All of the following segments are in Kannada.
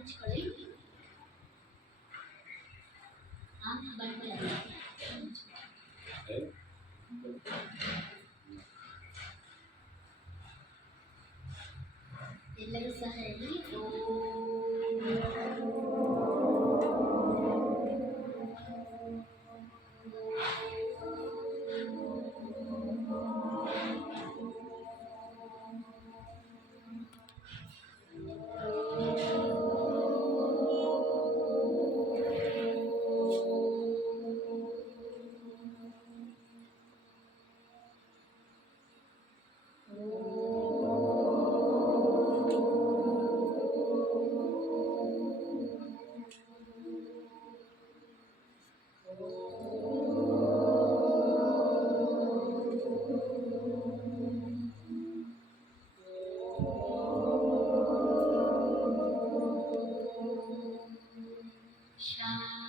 ಮುಚ್ಕೊಳ್ಳಿ. ಎಲ್ಲರೂ ಸಹ ಹೇಳಿ ಶಾಂತಿ.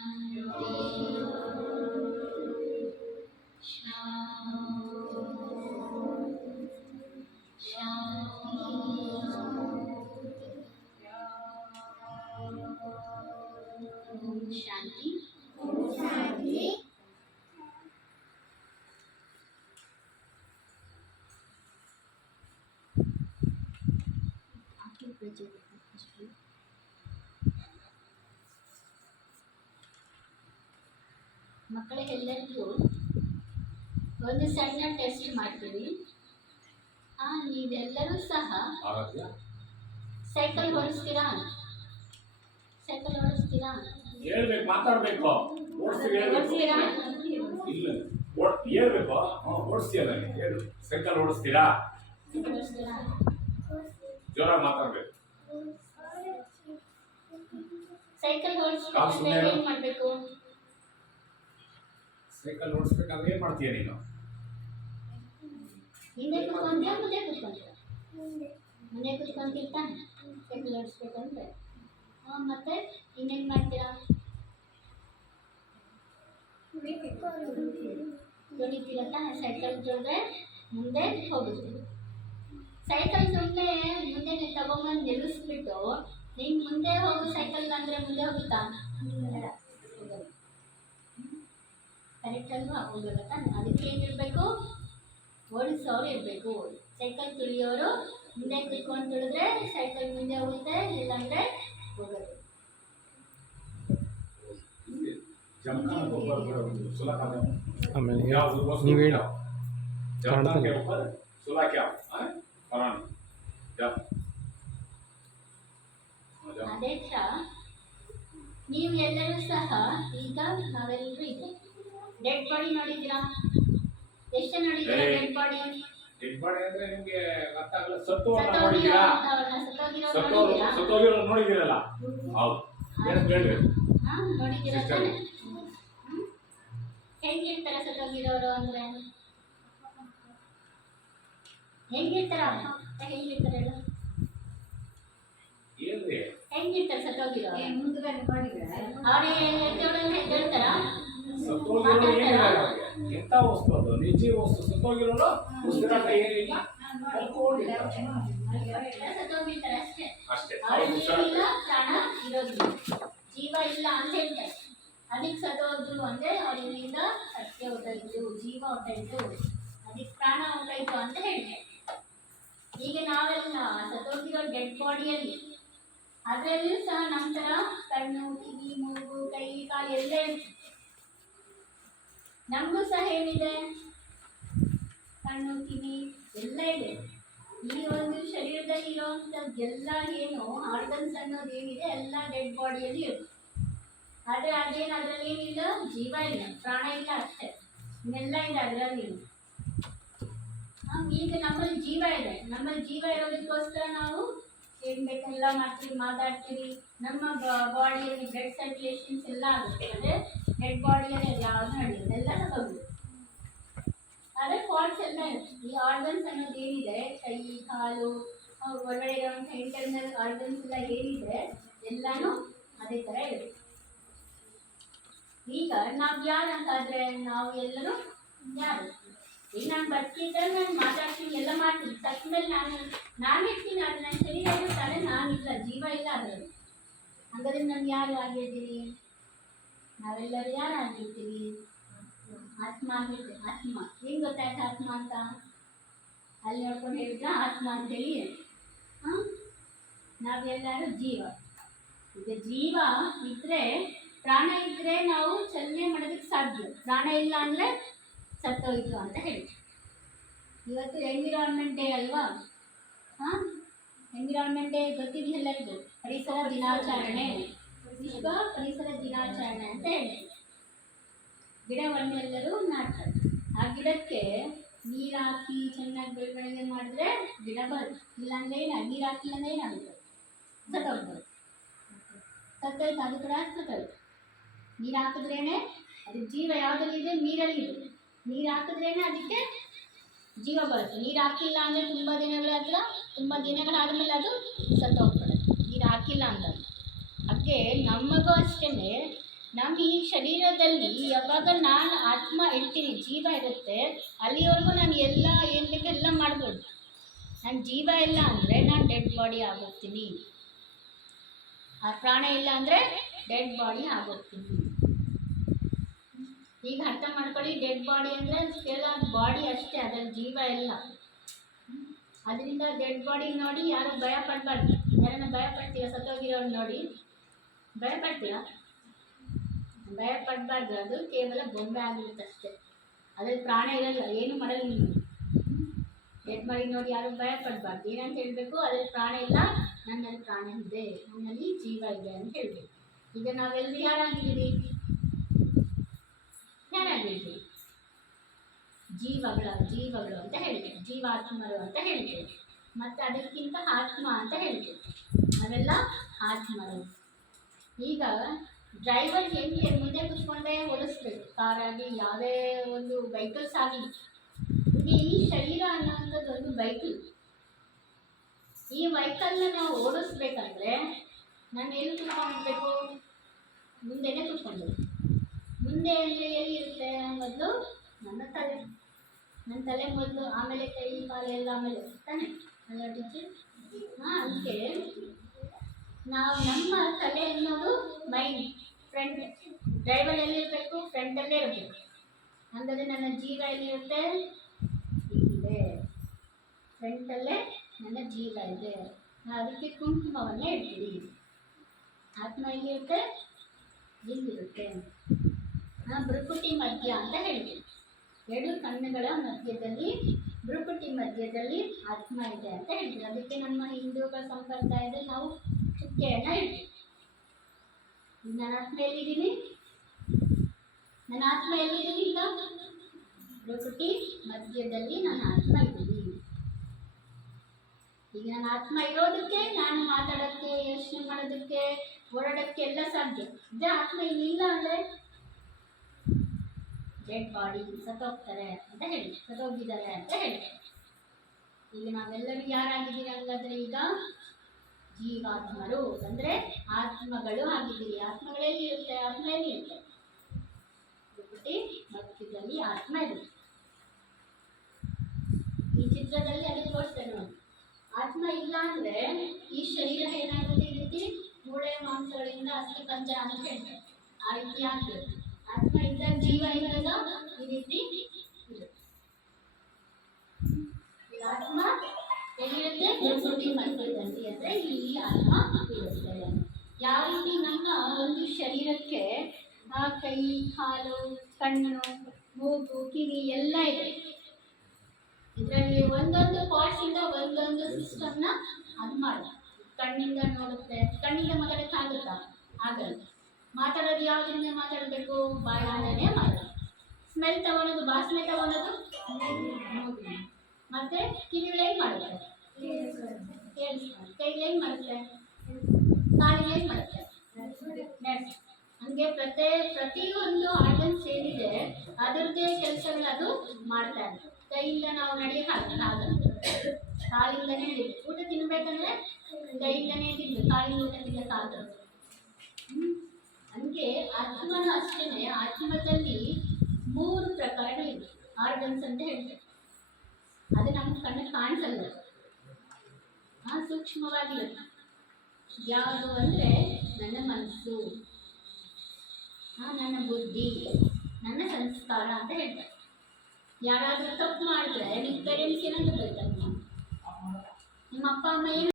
ಮಕ್ಕಳಿಗೆಲ್ಲರಿಗೂ ಒಂದು ಸಣ್ಣ ಟೆಸ್ಟ್ ಮಾಡ್ತೀವಿ. ನೀವೆಲ್ಲರೂ ಸಹ ಸೈಕಲ್ ಓಡಿಸ್ತೀರಾ? ಸೈಕಲ್ ಓಡಿಸ್ತೀರಾ? ಹೇಳ್ಬೇಕು, ಮಾತಾಡ್ಬೇಕು. ಓಡಿಸ್ತೀರಾ? ಇಲ್ಲ, ಹೇಳ್ಬೇಕು. ಓಡಿಸ್ತೀರಾ? ಹೇಳು. ಸೈಕಲ್ ಓಡಿಸ್ತೀರಾ? ಜೋರಾಗಿ ಮಾತಾಡ್ಬೇಕು. ಸೈಕಲ್ ಓಡಿಸ್ಬೇಕಂದ್ರೆ ಏನ್ ಮಾಡ್ಬೇಕು? ಸೈಕಲ್ ಓಡಿಸ್ಬೇಕಾದ್ರೆ ಏನ್ ಮಾಡ್ತೀಯ ನೀನು? ಹಿಂದೆ ಕುತ್ಕೊಂತೀಯ, ಮುಂದೆ ಕುತ್ಕೊಂತೀಯ? ಮುಂದೆ ಕುತ್ಕೊಂತಿರ್ತಾನೆ ಸೈಕಲ್ ಓಡಿಸ್ಬೇಕಂದ್ರೆ. ಮತ್ತೆ ಇನ್ನೇನ್ ಮಾಡ್ತೀರಾ? ತುಳಿತೀರ ತಾನೆ. ಸೈಕಲ್ ತುಳಿದ್ರೆ ಮುಂದೆ ಹೋಗುತ್ತೆ. ಸೈಕಲ್ ಸುಮ್ಮನೆ ಮುಂದೆ ತಗೊಂಬಂದು ನಿಲ್ಲಿಸ್ಬಿಟ್ಟು ನೀನ್ ಮುಂದೆ ಹೋಗು ಸೈಕಲ್ ಅಂದ್ರೆ ಮುಂದೆ ಹೋಗುತ್ತಾ? ಕರೆಕ್ಟ್ ಅಲ್ವಾ? ಹೋಗಲ್ಲ ತಾನೆ. ಅದಕ್ಕೆ ಏನಿರ್ಬೇಕು? ಓಡಿಸೋರು ಇರಬೇಕು. ಸೈಕಲ್ ತುಳಿಯೋರು ಮುಂದೆ ಕುತ್ಕೊಂಡು ತುಳಿದ್ರೆ ಸೈಕಲ್ ಮುಂದೆ ಹೋಗುತ್ತೆ, ಇಲ್ಲಾಂದ್ರೆ ಹೋಗೋದು. ಅದೇ ತರ ನೀವು ಎಲ್ಲರೂ ಸಹ ಈಗ ನಾವೆಲ್ಲರೂ ಇದೆ. ಡೆಡ್ ಬಾಡಿ ನೋಡಿದ್ದೀರಾ? ಎಷ್ಟು ನೋಡಿದ್ದೀರಾ ಡೆಡ್ ಬಾಡಿ? ಡೆಡ್ ಬಾಡಿ ಅಂದ್ರೆ ನಿಮ್ಗೆ ಅರ್ಥ ಆಗಲ್ಲ. ನೋಡಿದ್ದೀರಾ? ಸತ್ತೋಗಿರೋ ನೋಡಿದ್ದೀರಲ್ಲ? ಹೌದು. ಹೇಳ್ರಿ. ನೋಡಿದ್ದೀರಾ ತಾನೆ? ಹೆಂಗಿರ್ತಾರೆ ಸತ್ತೋಗಿರೋರು ಅಂದ್ರೆ? ಹೆಂಗಿರ್ತಾರ? ಹೆಂಗಿರ್ತಾರೆ ಹೇಳು? ಹೆಂಗಿರ್ತಾರೆ ಸತ್ತೋಗಿರೋರು? ಅವ್ರೇ ಹೇಳ್ತಾರ? ಎಂತ ವಸ್ತು ಅದು? ನಿಜ ವಸ್ತು. ಸತ್ತೋಗಿರೋರು ಉಸಿರಾಟ ಏನಿಲ್ಲ, ಸತ್ತೋಗಿರ್ತಾರೆ ಅಷ್ಟೇ. ಅಷ್ಟೇ. ಪ್ರಾಣ ಇರೋದಿಲ್ಲ, ಜೀವ ಇಲ್ಲ ಅಂತ ಹೇಳ್ತಾರೆ. ಅದಕ್ಕೆ ಸತ್ತೋದ್ರು ಅಂದ್ರೆ ಅವರಿಂದ ಸತ್ಯ ಹೊರಟಾಯ್ತು, ಜೀವ ಹೊರಟಾಯ್ತು, ಅದಕ್ಕೆ ಪ್ರಾಣ ಹೊರಟಾಯ್ತು ಅಂತ ಹೇಳ್ತಾರೆ. ಈಗ ನಾವೆಲ್ಲ ಸತ್ತೋಗಿರೋ ಡೆಡ್ ಬಾಡಿಯಲ್ಲಿ ಅದರಲ್ಲೂ ಸಹ ನಮ್ಮ ಥರ ಕಣ್ಣು, ಕಿವಿ, ಮೂಗು, ಕೈ, ಕಾಲು ಎಲ್ಲ ಇರುತ್ತೆ. ನಮಗೂ ಸಹ ಏನಿದೆ? ಕಣ್ಣು, ಕಿವಿ ಎಲ್ಲ ಇದೆ. ಈ ಒಂದು ಶರೀರದಲ್ಲಿ ಇರುವಂಥದ್ದೆಲ್ಲ ಏನು ಆರ್ಗನ್ಸ್ ಅನ್ನೋದು ಏನಿದೆ ಎಲ್ಲ ಡೆಡ್ ಬಾಡಿಯಲ್ಲಿ ಇರುತ್ತೆ. ಆದರೆ ಅದೇನು ಅದರಲ್ಲಿ ಏನಿಲ್ಲ? ಜೀವ ಇಲ್ಲ, ಪ್ರಾಣ ಇಲ್ಲ ಅಷ್ಟೇ. ಇನ್ನೆಲ್ಲ ಇದೆ ಅದರಲ್ಲಿ. ಈಗ ನಮ್ಮಲ್ಲಿ ಜೀವ ಇದೆ. ನಮ್ಮಲ್ಲಿ ಜೀವ ಇರೋದಕ್ಕೋಸ್ಕರ ನಾವು ಏನು ಬೇಕೆಲ್ಲ ಮಾಡ್ತೀವಿ, ಮಾತಾಡ್ತೀವಿ. ನಮ್ಮ ಬಾಡಿಯಲ್ಲಿ ಬ್ಲಡ್ ಸರ್ಕ್ಯುಲೇಷನ್ಸ್ ಎಲ್ಲ ಆಗುತ್ತೆ. ಅಂದರೆ ಡೆಡ್ ಬಾಡಿಯಲ್ಲಿ ಯಾವುದು ನಡೆಯುತ್ತೆ, ಎಲ್ಲ ಸತ್ತೋಗುತ್ತೆ. ಆದರೆ ಫಾಲ್ಟ್ಸ್ ಎಲ್ಲ ಇರುತ್ತೆ. ಈ ಆರ್ಗನ್ಸ್ ಅನ್ನೋದು ಏನಿದೆ, ಕೈ, ಕಾಲು, ಒಳಗಡೆ ಇರೋಂಥ ಇಂಟರ್ನಲ್ ಆರ್ಗನ್ಸ್ ಎಲ್ಲ ಏನಿದೆ ಎಲ್ಲನೂ ಅದೇ ಥರ ಇರುತ್ತೆ. ಈಗ ನಾವು ಯಾರಂತಾದರೆ ನಾವು ಎಲ್ಲರೂ ಯಾರು? ಈಗ ನಾನು ಬರ್ತಿದ್ದರೆ ನಾನು ಮಾತಾಡ್ತೀನಿ, ಎಲ್ಲ ಮಾಡ್ತೀನಿ. ಸತ್ತ ಮೇಲೆ ನಾನು ಇರ್ತೀನಿ, ಆದರೆ ನನ್ನ ಶರೀರ ಇರುತ್ತಾರೆ, ನಾನಿಲ್ಲ, ಜೀವ ಇಲ್ಲ ಅದರಲ್ಲಿ. ಹಾಗಾದ್ರೆ ನಾನು ಯಾರು ಆಗಿರ್ತೀವಿ? ನಾವೆಲ್ಲರೂ ಯಾರು ಆಗಿರ್ತೀವಿ? ಆತ್ಮ ಆಗಿರ್ತೀವಿ. ಆತ್ಮ ಹೆಂಗ್ ಗೊತ್ತಾಯ್ತು ಆತ್ಮ ಅಂತ? ಅಲ್ಲಿ ನೋಡ್ಕೊಂಡು ಹೇಳಿದ್ರ ಆತ್ಮ ಅಂತೇಳಿ. ಹಾಂ, ನಾವೆಲ್ಲರೂ ಜೀವ. ಈಗ ಜೀವ ಇದ್ರೆ, ಪ್ರಾಣ ಇದ್ರೆ ನಾವು ಚಲನೆ ಮಾಡೋದಕ್ಕೆ ಸಾಧ್ಯ. ಪ್ರಾಣ ಇಲ್ಲ ಅಂದರೆ ಸತ್ತೋಯ್ತು ಅಂತ ಹೇಳ್ತೀವಿ. ಇವತ್ತು ಎನ್ವಿರಾನ್ಮೆಂಟ್ ಡೇ ಅಲ್ವಾ? ಹಾಂ, ಎನ್ವಿರಾನ್ಮೆಂಟ್ ಡೇ ಗೊತ್ತಿದೆ ಎಲ್ಲರಿಗೂ. ಪರಿಸರ ದಿನಾಚರಣೆ, ವಿಶ್ವ ಪರಿಸರ ದಿನಾಚರಣೆ ಅಂತ ಹೇಳ್ತೀವಿ. ಗಿಡವನ್ನು ಎಲ್ಲರೂ ನಾಡ್ತಾರೆ. ಆ ಗಿಡಕ್ಕೆ ನೀರು ಹಾಕಿ ಚೆನ್ನಾಗಿ ಬೆಳವಣಿಗೆ ಮಾಡಿದ್ರೆ ಗಿಡ ಬರುತ್ತೆ. ಇಲ್ಲಾಂದ್ರೆ ನೀರು ಹಾಕಿಲ್ಲ ಅಂದ್ರೆ ಏನಾಗುತ್ತೆ? ಸತ್ತೋಗ್ಬೋದು. ಸತ್ತೋಯ್ತು, ಅದು ಕೂಡ ಸತ್ತೋಯ್ತು. ನೀರು ಹಾಕಿದ್ರೇನೆ ಅದು ಜೀವ ಯಾವುದಲ್ಲಿದೆ? ನೀರಲ್ಲಿದೆ. ನೀರು ಹಾಕಿದ್ರೇನೆ ಅದಕ್ಕೆ ಜೀವ ಬರುತ್ತೆ. ನೀರು ಹಾಕಿಲ್ಲ ಅಂದರೆ ತುಂಬ ದಿನಗಳಾದಮೇಲೆ ಅದು ಸತ್ತೋಗ್ಬಿಡುತ್ತೆ. ನೀರು ಹಾಕಿಲ್ಲ ಅಂತ. ಹಾಗೆ ನಮಗೂ ಅಷ್ಟೇ, ನಮ್ಮ ಈ ಶರೀರದಲ್ಲಿ ಯಾವಾಗ ನಾನು ಆತ್ಮ ಇರ್ತೀನಿ, ಜೀವ ಇರುತ್ತೆ, ಅಲ್ಲಿವರೆಗೂ ನಾನು ಎಲ್ಲ ಏನು ಬೇಕೆಲ್ಲ ಮಾಡ್ಬೋದು. ನನ್ನ ಜೀವ ಇಲ್ಲ ಅಂದರೆ ನಾನು ಡೆಡ್ ಬಾಡಿ ಆಗೋಗ್ತೀನಿ. ಆ ಪ್ರಾಣ ಇಲ್ಲ ಅಂದರೆ ಡೆಡ್ ಬಾಡಿ ಆಗೋಗ್ತೀನಿ. ಈಗ ಅರ್ಥ ಮಾಡ್ಕೊಳ್ಳಿ, ಡೆಡ್ ಬಾಡಿ ಅಂದರೆ ಕೇವಲ ಬಾಡಿ ಅಷ್ಟೇ, ಅದರಲ್ಲಿ ಜೀವ ಇಲ್ಲ. ಅದರಿಂದ ಡೆಡ್ ಬಾಡಿ ನೋಡಿ ಯಾರು ಭಯ ಪಡಬಾರ್ದು. ಯಾರನ್ನ ಭಯ ಪಡ್ತೀರ? ಸತ್ತೋಗಿರೋರು ನೋಡಿ ಭಯ ಪಡ್ತೀರಾ? ಭಯ ಪಡಬಾರ್ದು. ಅದು ಕೇವಲ ಬೊಂಬೆ ಆಗಿರುತ್ತೆ ಅಷ್ಟೇ. ಅದ್ರಲ್ಲಿ ಪ್ರಾಣ ಇರಲ್ಲ, ಏನು ಮಾಡಲ್ಲ. ನೀವು ಡೆಡ್ ಬಾಡಿ ನೋಡಿ ಯಾರು ಭಯ ಪಡಬಾರ್ದು. ಏನಂತ ಹೇಳಬೇಕು? ಅದ್ರಲ್ಲಿ ಪ್ರಾಣ ಇಲ್ಲ, ನನ್ನಲ್ಲಿ ಪ್ರಾಣ ಇದೆ, ನನ್ನಲ್ಲಿ ಜೀವ ಇದೆ ಅಂತ ಹೇಳಬೇಕು. ಈಗ ನಾವೆಲ್ಲರೂ ಯಾರಾಗಿದ್ದೀರಿ? ಯಾರಾಗಿದ್ದೀರಿ? ಜೀವಗಳು ಅಂತ ಹೇಳ್ತೀವಿ. ಜೀವಾತ್ಮರು ಅಂತ ಹೇಳ್ತೀವಿ. ಮತ್ತು ಅದಕ್ಕಿಂತ ಆತ್ಮ ಅಂತ ಹೇಳ್ತೀವಿ. ನಾವೆಲ್ಲ ಆತ್ಮರು. ಈಗ ಡ್ರೈವರ್ ಹೆಂಗೆ ಮುಂದೆ ಕೂತ್ಕೊಂಡೇ ಓಡಿಸ್ಬೇಕು. ಕಾರಾಗಲಿ, ಯಾವುದೇ ಒಂದು ವೆಹಿಕಲ್ಸ್ ಆಗಲಿ. ಈ ಶರೀರ ಅನ್ನೋಂಥದ್ದು ಒಂದು ವೆಹಿಕಲ್. ಈ ವೆಹಿಕಲ್ನ ನಾವು ಓಡಿಸ್ಬೇಕಂದ್ರೆ ನಾನು ಎಲ್ಲಿ ಕೂತ್ಕೊಂಡಿರ್ಬೇಕು? ಮುಂದೆನೇ ಕೂತ್ಕೊಂಡಿರ್ಬೇಕು. ಮುಂದೆ ಅಂದರೆ ಎಲ್ಲಿ ಇರುತ್ತೆ? ಮೊದಲು ನನ್ನ ತಲೆ ಮೊದಲು, ಆಮೇಲೆ ಕೈ ಕಾಲೆಲ್ಲ ಆಮೇಲೆ ತಾನೆ ಅಲ್ಲ ಟೀಚರ್? ಹಾಂ, ಅದಕ್ಕೆ ನಾವು ನಮ್ಮ ತಲೆ ಅನ್ನೋದು ಮೈಂಡ್, ಫ್ರಂಟ್. ಡ್ರೈವರ್ ಎಲ್ಲಿರಬೇಕು? ಫ್ರಂಟಲ್ಲೇ ಇರಬೇಕು. ಹಾಗಾದರೆ ನನ್ನ ಜೀವ ಎಲ್ಲಿರುತ್ತೆ? ಇಲ್ಲಿದೆ, ಫ್ರಂಟಲ್ಲೇ ನನ್ನ ಜೀವ ಇದೆ. ನಾವು ಅದಕ್ಕೆ ಕುಂಕುಮವನ್ನೇ ಇಡ್ತೀವಿ. ಆತ್ಮ ಎಲ್ಲಿರುತ್ತೆ? ಇಲ್ಲಿರುತ್ತೆ. ಭ್ರುಕುಟಿ ಮಧ್ಯ ಅಂತ ಹೇಳ್ತೀವಿ. ಎರಡು ಕಣ್ಣುಗಳ ಮಧ್ಯದಲ್ಲಿ, ಭ್ರುಕುಟಿ ಮಧ್ಯದಲ್ಲಿ ಆತ್ಮ ಇದೆ ಅಂತ ಹೇಳ್ತೀವಿ. ಅದಕ್ಕೆ ನಮ್ಮ ಹಿಂದೂಗಳ ಸಂಪ್ರದಾಯದಲ್ಲಿ ನಾವು ಚುಕ್ಕೆಯನ್ನು ಇಡ್ತೀವಿ. ನನ್ನ ಆತ್ಮ ಎಲ್ಲಿದ್ದೀನಿ? ಈಗ ಭ್ರುಕುಟಿ ಮಧ್ಯದಲ್ಲಿ ನನ್ನ ಆತ್ಮ ಇದ್ದೀನಿ. ಈಗ ನನ್ನ ಆತ್ಮ ಇರೋದಕ್ಕೆ ನಾನು ಮಾತಾಡೋಕ್ಕೆ, ಯೋಚನೆ ಮಾಡೋದಕ್ಕೆ, ಓಡಾಡೋಕ್ಕೆ ಎಲ್ಲ ಸಾಧ್ಯ. ಇದೇ ಆತ್ಮ ಇಲ್ಲ ಅಂದರೆ ಡೆಡ್ ಬಾಡಿ, ಸತ್ತೋಗ್ತಾರೆ ಅಂತ ಹೇಳಿ, ಸತ್ತೋಗಿದ್ದಾರೆ ಅಂತ ಹೇಳಿ. ಈಗ ನಾವೆಲ್ಲರೂ ಯಾರಾಗಿದ್ದೀರಿ ಹಂಗಾದ್ರೆ? ಈಗ ಜೀವಾತ್ಮರು ಅಂದರೆ ಆತ್ಮಗಳು ಆಗಿದ್ದೀರಿ. ಆತ್ಮಗಳಲ್ಲಿ ಇರುತ್ತೆ. ಆತ್ಮ ಎಲ್ಲಿ ಇರುತ್ತೆ? ಮಧ್ಯದಲ್ಲಿ ಆತ್ಮ ಇರುತ್ತೆ. ಈ ಚಿತ್ರದಲ್ಲಿ ಅಲ್ಲಿ ತೋರಿಸ್ತೇನೆ ನೋಡಿ. ಆತ್ಮ ಇಲ್ಲ ಅಂದರೆ ಈ ಶರೀರ ಏನಾಗುತ್ತೆ? ಈ ರೀತಿ ಮೂಳೆ ಮಾಂಸಗಳಿಂದ ಅಸ್ಥಿ ಪಂಜರ ಅಂತ ಹೇಳ್ತಾರೆ. ಆ ರೀತಿ ಆಗಿರುತ್ತೆ. ಆತ್ಮ ಇದ್ದಾಗ, ಜೀವ ಇದ್ದಾಗ ಈ ರೀತಿ ಇರುತ್ತೆ. ಆತ್ಮ ಎಲ್ಲಿರುತ್ತೆ? ಭ್ರುಕುಟಿ ಮಧ್ಯದಲ್ಲಿ ಅಂದರೆ ಇಲ್ಲಿ ಆತ್ಮ ಇರುತ್ತೆ. ಯಾವ ರೀತಿ ನಮ್ಮ ಒಂದು ಶರೀರಕ್ಕೆ ಕೈ, ಕಾಲು, ಕಣ್ಣು, ಮೂಗು, ಕಿವಿ ಎಲ್ಲ ಇದೆ. ಇದರಲ್ಲಿ ಒಂದೊಂದು ಪಾರ್ಟ್ಸಿಂದ ಒಂದೊಂದು ಸಿಸ್ಟಮ್ನ ಅದು ಮಾಡುತ್ತೆ. ಕಣ್ಣಿಂದ ನೋಡುತ್ತೆ. ಕಣ್ಣಿಂದ ಮಾತಾಡೋಕ್ಕಾಗುತ್ತಾ? ಆಗಲ್ಲ. ಮಾತಾಡೋದು ಯಾವುದರಿಂದ ಮಾತಾಡಬೇಕು? ಬಾಯಿಂದನೇ ಮಾಡೋದು. ಸ್ಮೆಲ್ ತಗೊಳೋದು, ವಾಸನೆ ತಗೊಳೋದು ಮತ್ತು ಕಿವಿಗಳು ಏನು ಮಾಡುತ್ತೆ? ಕೇಳಿಸ್ತಾರೆ. ಕೈಗೆ ಏನು ಮಾಡುತ್ತೆ? ಕಾಲಿಗೆ ಏನು ಮಾಡುತ್ತೆ? ನೆಡ್ಸ್. ಹಂಗೆ ಪ್ರತಿಯೊಂದು ಆರ್ಗನ್ಸ್ ಏನಿದೆ ಅದರದ್ದೇ ಕೆಲಸಗಳು ಅದು ಮಾಡ್ತಾ ಇದೆ. ಕೈಯಿಂದ ನಾವು ನಡೆಯೋಕ್ಕಾಗಲ್ಲ, ಕಾಲಿಂದನೇ ನಡೀಬೇಕು. ಊಟ ತಿನ್ನಬೇಕಂದ್ರೆ ಕೈಯಿಂದನೇ ತಿನ್ನಬೇಕು, ಕಾಲಿಂದ ಊಟ ತಿನ್ನೋಕ್ಕಾಗಲ್ಲ. ಹಂಗೆ ಆತ್ಮನ ಅಷ್ಟೇ. ಆತ್ಮದಲ್ಲಿ 3 ಪ್ರಕಾರಗಳಿವೆ, ಆರ್ಗನ್ಸ್ ಅಂತ ಹೇಳ್ತಾರೆ. ಅದು ನಮ್ಮ ಕಣ್ಣಿಗೆ ಕಾಣಿಸಲ್ಲ, ಸೂಕ್ಷ್ಮವಾಗಿರುತ್ತೆ. ಯಾವುದು ಅಂದರೆ ನನ್ನ ಮನಸ್ಸು, ನನ್ನ ಬುದ್ಧಿ, ನನ್ನ ಸಂಸ್ಕಾರ ಅಂತ ಹೇಳ್ತಾರೆ. ಯಾರಾದರೂ ತಪ್ಪು ಮಾಡಿದ್ರೆ ನಿಮ್ಮ ಪೇರೆಂಟ್ಸ್ ಏನಂತ ಬೈತಾರೆ? ನಿಮ್ಮ ಅಪ್ಪ ಅಮ್ಮ ಏನು